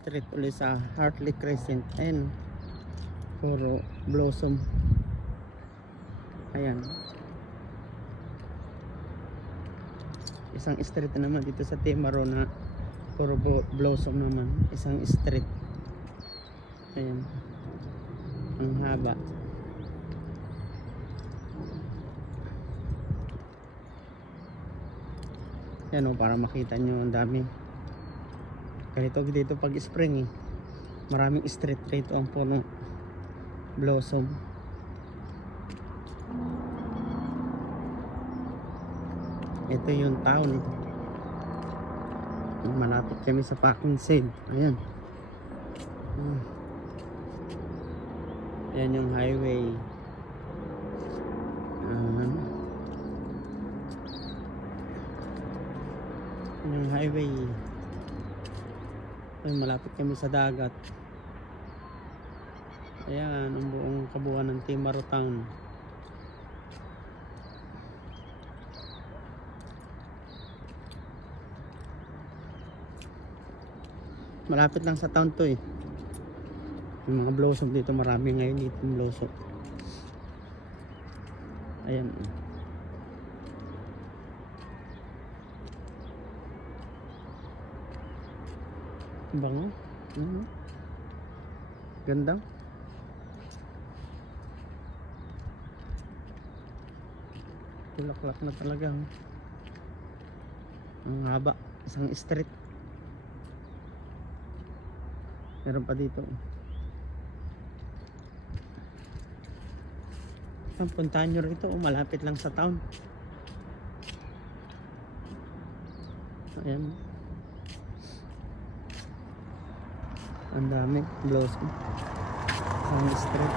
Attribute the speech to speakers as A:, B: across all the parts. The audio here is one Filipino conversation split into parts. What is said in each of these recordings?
A: Street ulit sa Hartley Crescent. Ayan. Puro blossom. Ayan. Isang street na naman dito sa Timaro na puro blossom naman. Isang street. Ayan. Ang haba. Yan o, para makita nyo ang dami. Ganito dito pag spring eh. Maraming street rito ang puno. Blossom. Ito yung town. Malapit kami sa packing sale. Ayan. Ayan yung highway. Ayan yung highway. Ay, malapit kami sa dagat. Ayan, ang buong kabuuan ng Timaro Town. Malapit lang sa town to eh. Yung mga blossom dito, marami ngayon dito blossom. Ayan. Ang Bango. Mhm. Ganda. Tulaklak na talaga. oh. Ang haba. Isang street. Meron pa dito. Ang puntahan nyo rito, oh, malapit lang sa town. Ayan. Ang dami. Blossom. Isang street.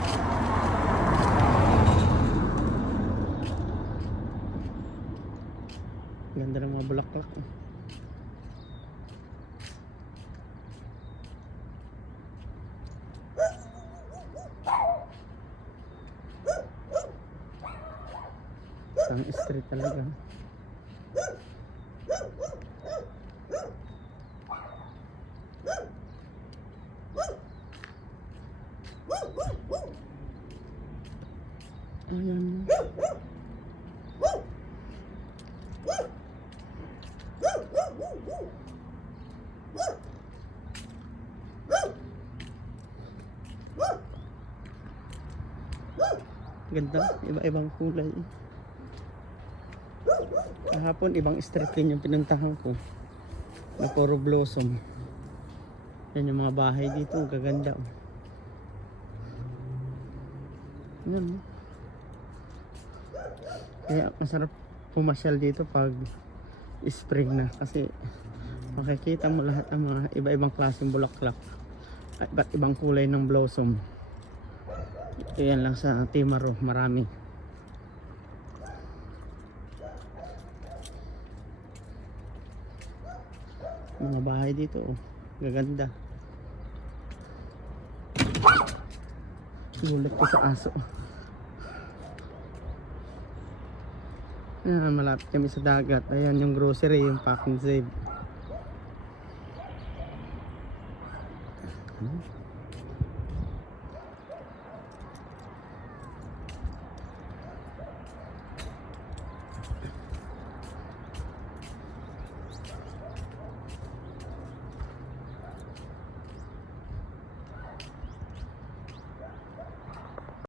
A: Ganda ng mga bulaklak. oh. Isang street talaga. Ayan. Ganda, iba-ibang kulay. Kahapon, ibang street yung pinuntahan ko. Na puro blossom. Yan yung mga bahay dito, gaganda. oh. Yan. Kaya masarap pumasyal dito pag spring na kasi makikita mo lahat ng mga iba-ibang klaseng bulaklak at iba't ibang kulay ng blossom. Yan lang sa Timaro, marami. Mga bahay dito, oh. gaganda. Gulat ko sa aso. Ayan, malapit kami sa dagat. Ayan yung grocery, yung packing save. Hmm.